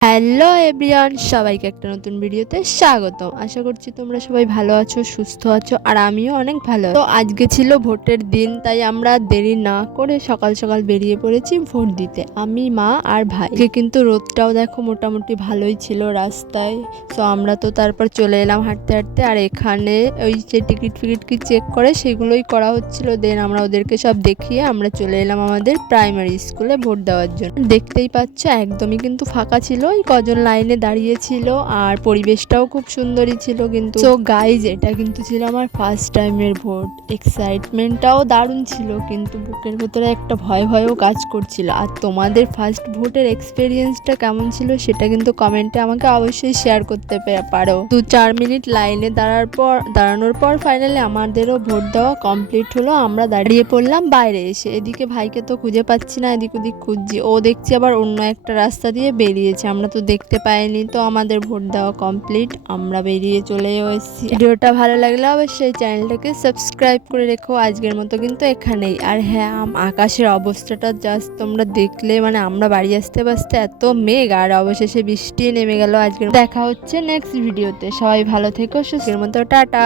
Hello everyone, সবাইকে একটা নতুন ভিডিওতে স্বাগতম। আশা করছি তোমরা সবাই ভালো আছো, সুস্থ আছো, আর আমিও অনেক ভালো। তো আজকে ছিল ভোটের দিন, তাই আমরা দেরি না করে সকাল সকাল বেরিয়ে পড়েছি ভোট দিতে, আমি, মা আর ভাই। কিন্তু রোদটাও দেখো মোটামুটি ভালোই ছিল রাস্তায়। তো আমরা তো তারপর চলে এলাম হাঁটতে হাঁটতে, আর এখানে ওই যে টিকিট ফিকিট কি চেক করে সেগুলোই করা হচ্ছিল। দেন আমরা ওদেরকে সব দেখিয়ে আমরা চলে এলাম আমাদের প্রাইমারি স্কুলে ভোট দেওয়ার জন্য। দেখতেই পাচ্ছ একদমই কিন্তু ফাঁকা ছিল, ওই কজন লাইনে দাঁড়িয়ে ছিল, আর পরিবেশটাও খুব সুন্দরই ছিল। কিন্তু তো গাইজ, এটা কিন্তু ছিল আমার ফার্স্ট টাইমের ভোট। এক্সাইটমেন্টটাও দারুণ ছিল, কিন্তু বুকের ভেতরে একটা ভয় ভয়ও কাজ করছিল। আর তোমাদের ফার্স্ট ভোটের এক্সপিরিয়েন্সটা কেমন ছিল সেটা কিন্তু কমেন্টে আমাকে অবশ্যই শেয়ার করতে পারো। 2-4 মিনিট লাইনে দাঁড়ানোর পর ফাইনালি আমাদেরও ভোট দেওয়া কমপ্লিট হলো। আমরা দাঁড়িয়ে পড়লাম বাইরে এসে। এদিকে ভাইকে তো খুঁজে পাচ্ছি না, এদিক ওদিক খুঁজছি, ও দেখছি আবার অন্য একটা রাস্তা দিয়ে বেরিয়েছে, আমরা তো দেখতে পাইনি। তো আমাদের ভোট দেওয়া কমপ্লিট, আমরা বেরিয়ে চলেও এসেছি। ভিডিওটা ভালো লাগলে অবশ্যই চ্যানেলটাকে সাবস্ক্রাইব করে রেখো। আজকের মতো কিন্তু এখানেই। আর হ্যাঁ, আকাশের অবস্থাটা জাস্ট তোমরা দেখলে, মানে আমরা বাড়ি আসতে এত মেঘ, আর অবশেষে বৃষ্টি নেমে গেল। আজকের দেখা হচ্ছে নেক্সট ভিডিওতে। সবাই ভালো থেকো, সুস্থের মতো, টাটা।